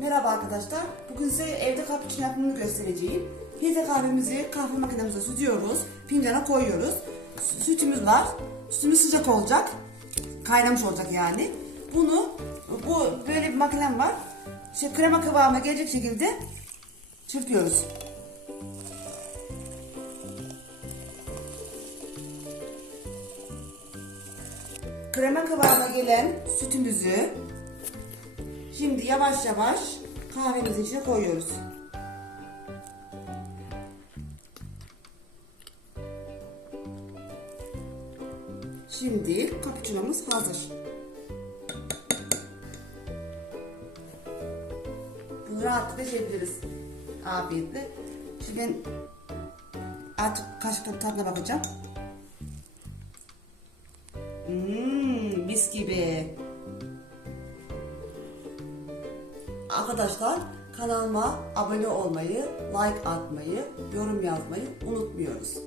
Merhaba arkadaşlar. Bugün size evde cappuccino yapımını göstereceğim. Filtre kahvemizi kahve makinemize süzüyoruz. Fincana koyuyoruz. Sü- Sütümüz var. Sütümüz sıcak olacak. Kaynamış olacak yani. Bunu bu böyle bir makinem var. İşte krema kıvamına gelecek şekilde çırpıyoruz. Krema kıvamına gelen sütümüzü Şimdi yavaş yavaş kahvemizin içine koyuyoruz. Şimdi cappuccino'muz hazır. Bunu rahatlıkla içebiliriz. Afiyetle. Şimdi ben artık kaşıkla tadına bakacağım. Mmm mis gibi. Arkadaşlar kanalıma abone olmayı, like atmayı, yorum yazmayı unutmuyoruz.